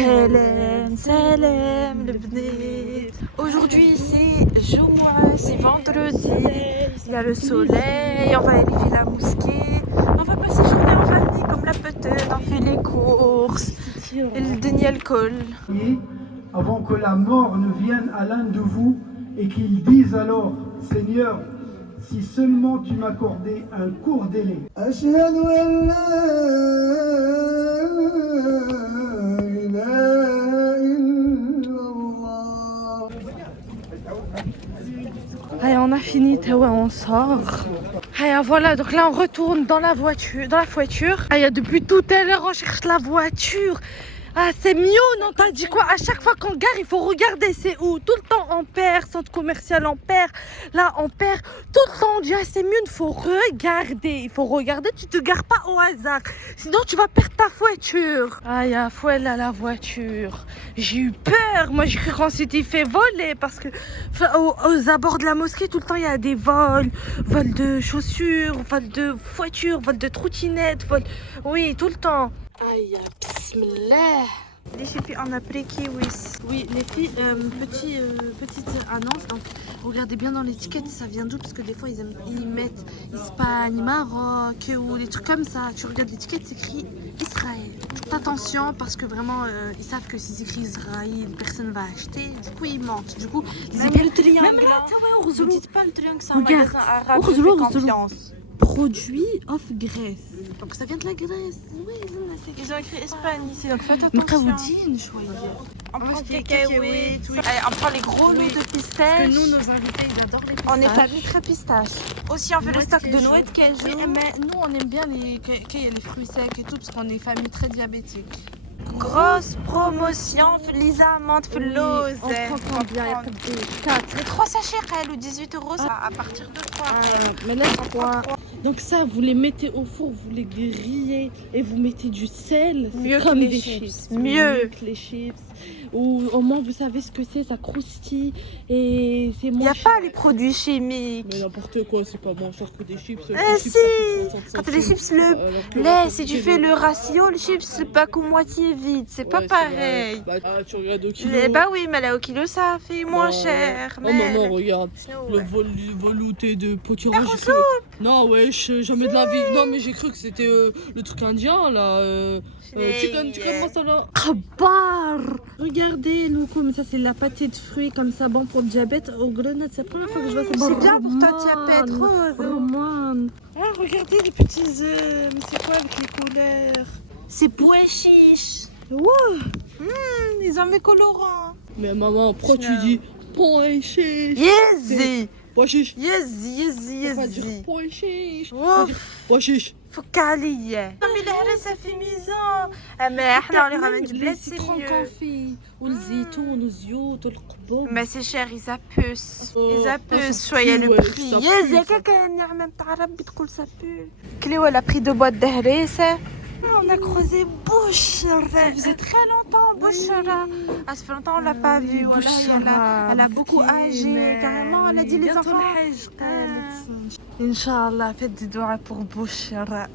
Salam, salam, le bnit. Aujourd'hui c'est Jumu'ah, c'est vendredi. Il y a le soleil, on va aller faire la mosquée. On va passer journée en famille comme la petite, on fait les courses. Et le dernier alcool. Avant que la mort ne vienne à l'un de vous et qu'il dise alors, Seigneur, si seulement tu m'accordais un court délai. Allez, on a fini, ouais, on sort. Allez, voilà, donc là on retourne dans la voiture. Allez, depuis tout à l'heure on cherche la voiture. Ah, c'est mieux, non? T'as dit quoi? À chaque fois qu'on gare, il faut regarder c'est où. Tout le temps on perd, centre commercial on perd. Là on perd. Tout le temps on dit ah, c'est mieux, il faut regarder. Il faut regarder, tu te gares pas au hasard. Sinon tu vas perdre ta voiture. Ah, il y a un fouet là, la voiture. J'ai eu peur. Moi j'ai cru qu'on s'était fait voler parce que aux abords de la mosquée, tout le temps il y a des vols. Vols de chaussures, vols de voitures, vols de trottinettes, vols. Oui, tout le temps. Aïe, bismillah. Les filles, on a pris kiwis. Oui, les filles, petite annonce. Donc, regardez bien dans l'étiquette, ça vient d'où? Parce que des fois, ils mettent Espagne, Maroc ou des trucs comme ça. Tu regardes l'étiquette, c'est écrit Israël. Faites attention parce que vraiment, ils savent que si c'est écrit Israël, personne va acheter. Du coup, ils mentent. Du coup, même le triangle. Même là, vous ne dites pas le triangle, c'est un magasin arabe. Regarde, Confiance. Produit of Grèce. Donc ça vient de la Grèce. Oui, ils ont écrit Espagne ici, donc faites mais attention. On prend des cacahuètes. Allez, on prend les gros lots de pistaches. Parce que nous, nos invités, ils adorent les pistaches. On est famille très pistache. Aussi, on fait le stock de Noël quel jour. Oui, mais nous, on aime bien les fruits secs et tout, parce qu'on est famille très diabétique. Grosse promotion, les amandes, flose. On prend bien, il y a pas de 4. Les 3 sachets, ou 18 €, ça, à partir de 3. Mais là, 3. Donc ça, vous les mettez au four, vous les grillez et vous mettez du sel. Mieux comme que les des chips. Mieux que les chips. Ou au moins, vous savez ce que c'est, ça croustille et c'est Il n'y moins a cher. pas les produits chimiques. Mais n'importe quoi, c'est pas moins cher que des chips. Si, quand les chips, si tu fais le ratio, le chips, c'est pas qu'au moitié vide, c'est pas pareil. Tu regardes au kilo. Bah oui, mais là au kilo, ça fait moins cher. Oh maman, regarde, le velouté de potiron. Non, wesh, jamais de la vie. Non, mais j'ai cru que c'était le truc indien, là. Chicken masala. Khabar. Regardez, nous, comme ça, c'est la pâtée de fruits, comme ça, bon pour le diabète. Au grenade, c'est la première fois que je vois ça. C'est bien pour ton diabète, Roman. Ah, regardez les petits œufs. Mais c'est quoi avec les couleurs? C'est pois chiche. Wow. Ils ont mes colorants. Mais maman, pourquoi tu dis pois chiche? Yezi. Pois chiche. Yezi. Pois chiche. Pois chiche. فك عليا امي الهرسه في ميزان اما احنا اللي غادي نجيب لها الكونفي والزيتون والزيوت والقبوب ما سي شير اذا بوس شويه لو بري يا زكا النعمه نتاع ربي تقول سا بو كليو لا بري دو بوات de هريسه on a croisé Bouchra. Ça faisait très longtemps, Bouchra. Ah, ça fait longtemps on l'a pas vue. Elle a beaucoup âgé. Carrément, elle a dit les enfants. Inch'Allah, faites des doigts pour Bouchra.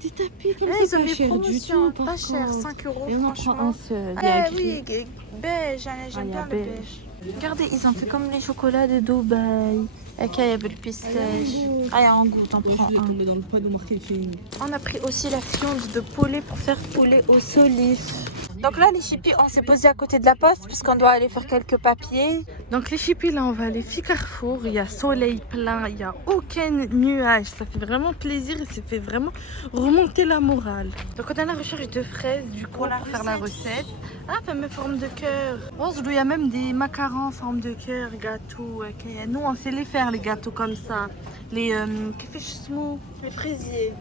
Des tapis comme ça, ils ont des promotions, pas cher, 5 € et on en prend un seul. Oui, beige, j'aime bien le beige. Regardez, ils ont fait comme les chocolats de Dubaï. Avec le pistache. Allez, en goût, t'en prends un. Dans le panneau marqué fini. On a pris aussi la viande de poulet pour faire poulet au solif. Donc là, les chippies, on s'est posé à côté de la poste parce qu'on doit aller faire quelques papiers. Donc les chippies, là, on va aller à Carrefour. Il y a soleil plein, il n'y a aucun nuage. Ça fait vraiment plaisir et ça fait vraiment remonter la morale. Donc on est à la recherche de fraises, du coup, pour faire la recette. Ah, fameux forme de cœur. Oh, il y a même des macarons en forme de cœur, gâteaux. Nous, on sait les faire, les gâteaux comme ça. Les fraisiers.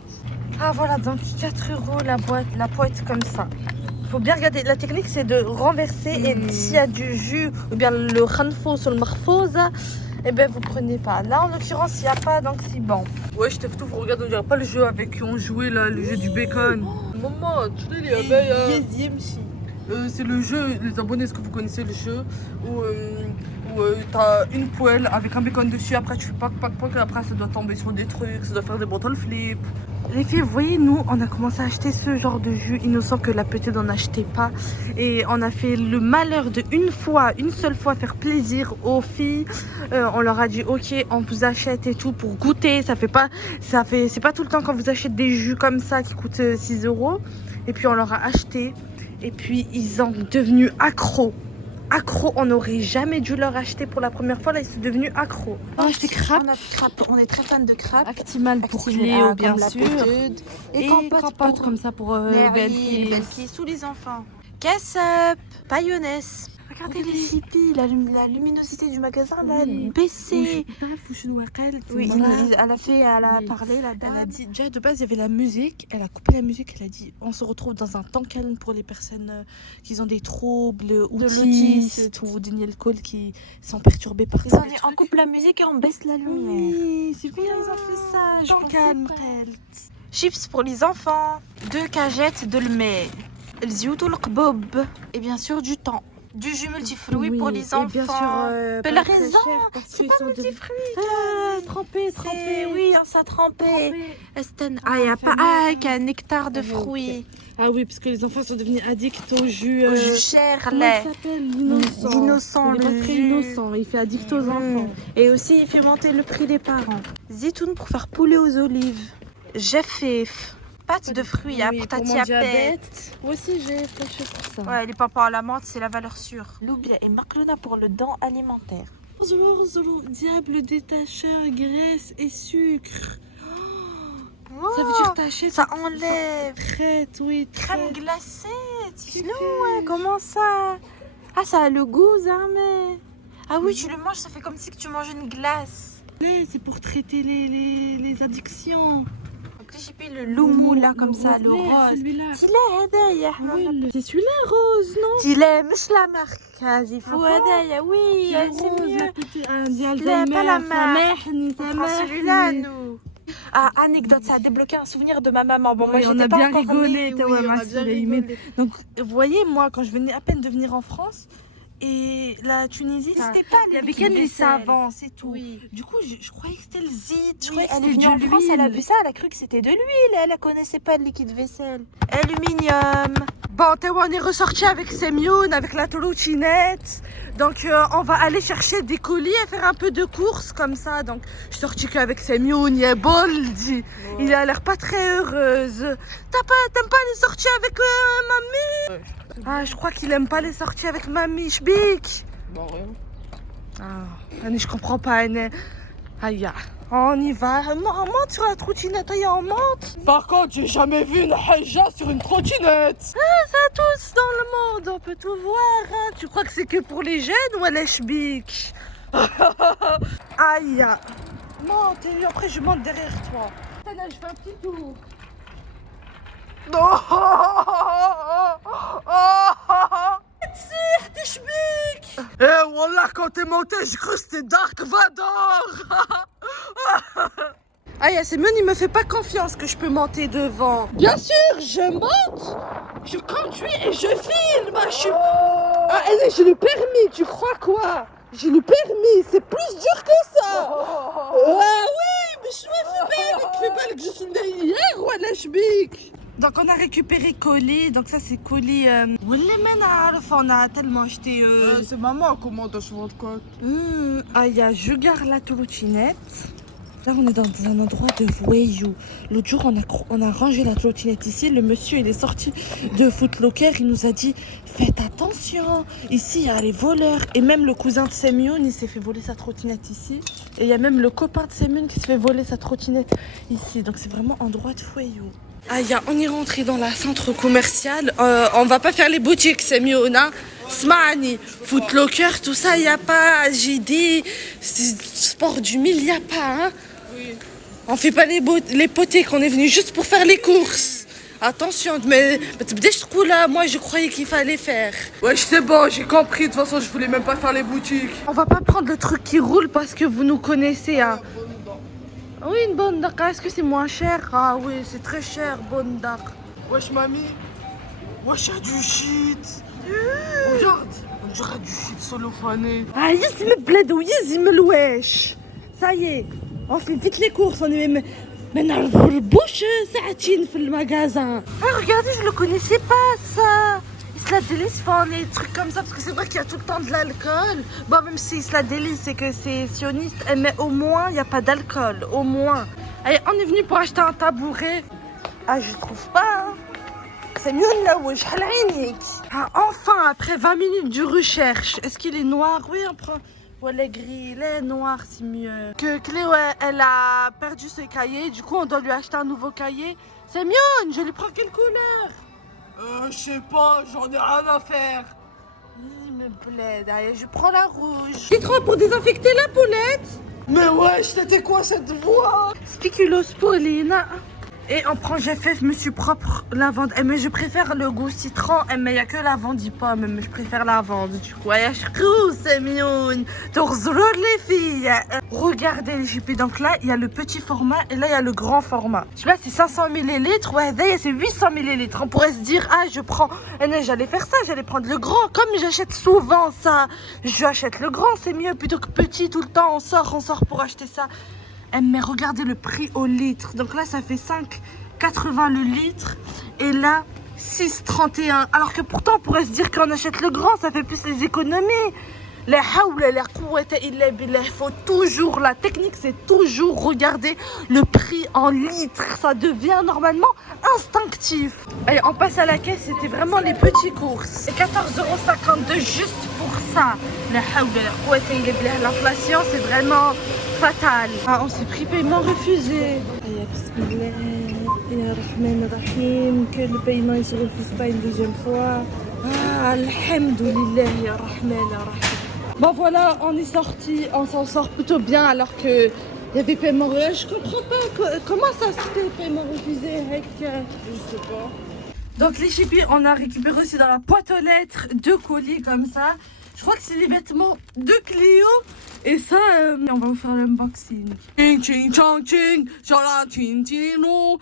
Ah, voilà, donc 4 € la boîte comme ça. Il faut bien regarder. La technique, c'est de renverser et s'il y a du jus ou bien le khanfous ou le marfouz, eh ben vous prenez pas. Là, en l'occurrence, il n'y a pas, donc c'est bon. Ouais, je te fais tout. Vous regardez, on dirait pas le jeu avec qui on jouait là, le jeu du bacon. Maman, tu sais, les abeilles. C'est le jeu, les abonnés, est-ce que vous connaissez le jeu où t'as une poêle avec un bacon dessus, après tu fais pac, après ça doit tomber sur des trucs, ça doit faire des bottle flip. Les filles, vous voyez, nous, on a commencé à acheter ce genre de jus innocent que la petite n'en achetait pas. Et on a fait le malheur de une seule fois, faire plaisir aux filles. On leur a dit, ok, on vous achète et tout pour goûter. C'est pas tout le temps qu'on vous achète des jus comme ça qui coûtent 6 €. Et puis on leur a acheté. Et puis ils sont devenus accros. Accros, on n'aurait jamais dû leur acheter pour la première fois. Là, ils sont devenus accros. On a acheté crêpes. On est très fan de crêpes. Actimel pour Cléo, bien sûr. Et compote comme ça pour Belkis. Belkis, tous les enfants. Ketchup, mayonnaise. Regardez les cipis, la luminosité du magasin, là, baissée. Oui, elle a parlé, la dame. Elle a dit, déjà de base il y avait la musique, elle a coupé la musique, elle a dit on se retrouve dans un temps calme pour les personnes qui ont des troubles, autistes ou des alcool qui sont perturbés par ça. On coupe la musique et on baisse la lumière. Oui, c'est bien, ils ont fait ça. Temps calme, Chips pour les enfants, 2 cagettes de lait, et bien sûr du thon. Du jus multifruits pour les enfants. Et bien sûr, la raisin, c'est pas multifruits. Trempé. Oui, ça trempé. Il n'y a pas qu'un nectar de fruits. Ah oui, parce que les enfants sont devenus addicts au jus. Au jus Cherlet. Comment il s'appelle? L'innocent. Il est pas très innocent, il fait addict aux enfants. Et aussi, il fait monter le prix des parents. Zitoun pour faire poulet aux olives. Jeffef. Pâte de fruits pour ta diabète. Moi aussi j'ai flashé pour ça. Ouais, les papas à la menthe, c'est la valeur sûre. Loubia et Marclona pour le dent alimentaire. Diable détacheur, graisse et sucre. Oh, ça veut dire tâcher. Ça enlève. Traite, oui. Crème glacée. Ouais, comment ça? Ah, ça a le goût, mais. Ah oui, tu le manges, ça fait comme si tu mangeais une glace. C'est pour traiter les addictions. Le loumou là comme ça, le rose. C'est celui-là rose, non? Tilé, مش la marque. Zifou هذايا, oui, c'est mieux. Pas la marque. On prend celui-là, nous. Ah, anecdote, ça a débloqué un souvenir de ma maman. Bon, moi, on a bien rigolé. Donc, vous voyez, moi, quand je venais à peine de venir en France, et la Tunisie, il y avait qu'elle les savants, c'est tout. Oui. Du coup, je croyais que c'était le zit. Je croyais elle est venue en France, elle a vu ça, elle a cru que c'était de l'huile. Elle ne connaissait pas le liquide vaisselle. Aluminium. Bon, on est ressorti avec Semyoun, avec la trottinette. Donc, on va aller chercher des colis et faire un peu de courses comme ça. Donc, je suis sortie qu'avec Semyoun, il est boldi. Il a l'air pas très heureuse. T'aimes pas les sorties avec mamie? Ah, je crois qu'il aime pas les sorties avec mamie, Shbik. Bon, rien. Ah, je comprends pas, Anne. Aïe, on y va. On monte sur la trottinette, on monte. Par contre, j'ai jamais vu une haja sur une trottinette. Ah, ça tous dans le monde, on peut tout voir. Hein. Tu crois que c'est que pour les jeunes ou à la Shbik? Aïe. Monte, et après je monte derrière toi. Là, je fais un petit tour. T'es Shbik. Eh, wallah, quand t'es monté, j'ai cru que c'était Dark Vador. Ah, Yasemoun, il me fait pas confiance que je peux monter devant. Bien sûr, je monte, je conduis et je filme. Ah, j'ai le permis, tu crois quoi? J'ai le permis, c'est plus dur que ça. Ah oui, mais je me fais que je suis née hier ou à la Shbik. Donc on a récupéré colis, donc ça c'est colis. On a tellement acheté. C'est maman qui commande à 24. Je garde la trottinette. Là on est dans un endroit de voyous. L'autre jour on a rangé la trottinette ici. Le monsieur il est sorti de Foot Locker, il nous a dit faites attention. Ici il y a les voleurs. Et même le cousin de Semyoun il s'est fait voler sa trottinette ici. Et il y a même le copain de Semyoun qui se fait voler sa trottinette ici. Donc c'est vraiment endroit de voyous. On est rentré dans la centre commercial. On va pas faire les boutiques, c'est mieux, non? Smani, Foot Locker, tout ça, il n'y a pas. J'ai dit, sport du mille, il n'y a pas. Hein? Oui. On fait pas les potées, qu'on est venu juste pour faire les courses. Attention, mais là, moi je croyais qu'il fallait faire. Ouais, c'est bon, j'ai compris. De toute façon, je voulais même pas faire les boutiques. On va pas prendre le truc qui roule parce que vous nous connaissez. Hein. Oui, une bonne daka, est-ce que c'est moins cher? Ah oui, c'est très cher, bonne daka. Wesh, mamie. Wesh, y'a du shit. Regarde, on dirait du shit solophané. Ah, yazim bled ou yazim wesh. Ça y est, on fait vite les courses, on est même. Mais n'arbourboش ساعتين في المagasin. Regardez, je le connaissais pas ça. Isla Delis font des trucs comme ça parce que c'est vrai qu'il y a tout le temps de l'alcool. Bon, même si Isla Delis c'est que c'est sioniste, mais au moins il n'y a pas d'alcool. Au moins. Allez, on est venu pour acheter un tabouret. Ah, je trouve pas. Hein. C'est mieux là où je ah, enfin, après 20 minutes de recherche. Est-ce qu'il est noir? Oui, on prend. Ouais, gris, il est noir, c'est mieux. Que Cléo, elle a perdu ses cahiers. Du coup, on doit lui acheter un nouveau cahier. C'est mieux, je lui prends quelle couleur? Je sais pas, j'en ai rien à faire. Il me plaît, allez, je prends la rouge. Dites-moi pour désinfecter la poulette. Mais ouais, c'était quoi cette voix? Spiculosporina. Et on prend, j'ai fait monsieur propre lavande. Mais je préfère le goût citron. Mais il n'y a que lavande et pomme. Mais je préfère lavande du coup. C'est mignon. Les filles. Regardez les chippies. Donc là, il y a le petit format et là, il y a le grand format. Je sais pas, c'est 500 ml. Ouais, c'est 800 ml. On pourrait se dire, ah, je prends. J'allais faire ça, j'allais prendre le grand. Comme j'achète souvent ça, j'achète le grand. C'est mieux plutôt que petit tout le temps. On sort pour acheter ça. Mais regardez le prix au litre. Donc là, ça fait 5,80 le litre. Et là, 6,31. Alors que pourtant, on pourrait se dire qu'on achète le grand, ça fait plus les économies. La hawla la quwwata illa billah. Il faut toujours, la technique, c'est toujours regarder le prix en litres. Ça devient normalement instinctif. Allez, on passe à la caisse. C'était vraiment les petits courses. 14,52 € juste pour ça. La hawla la quwwata illa billah. L'inflation, c'est vraiment fatal. Ah, on s'est pris paiement refusé. Bismillah. Ya Rahman Rahim. Que le paiement ne se refuse pas une deuxième fois. Ah, alhamdoulilah ya Rahman Rahim. Bon voilà, on est sorti, on s'en sort plutôt bien alors que il y avait paiement refusé. Je comprends pas comment ça se fait paiement refusé avec. Je sais pas. Donc les chippies, on a récupéré aussi dans la boîte aux lettres 2 colis comme ça. Je crois que c'est les vêtements de Cléo. Et ça, on va vous faire l'unboxing. Ching ching chang ching, chala ching ching no,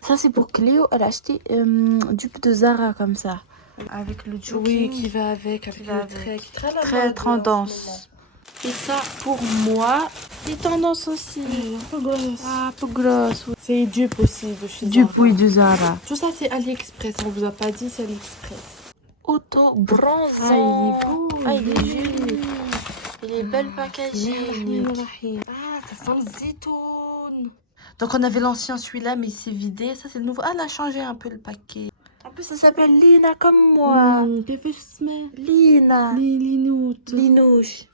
Ça c'est pour Cléo, elle a acheté dupe de Zara comme ça. Avec le jogging. Oui, qui va avec le trait, qui est très tendance. Et ça pour moi, c'est tendance aussi. Ah, peu grosse. C'est dupe aussi de chez Zara. Dupe, oui, de Zara. Tout ça c'est AliExpress, on vous a pas dit, c'est AliExpress. Auto bronzant. Ah, il est joli. Il est belle packaging. Ah, ça sent le zitoun. Donc on avait l'ancien celui-là, mais il s'est vidé. Ça c'est le nouveau. Ah, elle a changé un peu le paquet. En plus, ça s'appelle Lina comme moi. Lina. Linouche. Linouche.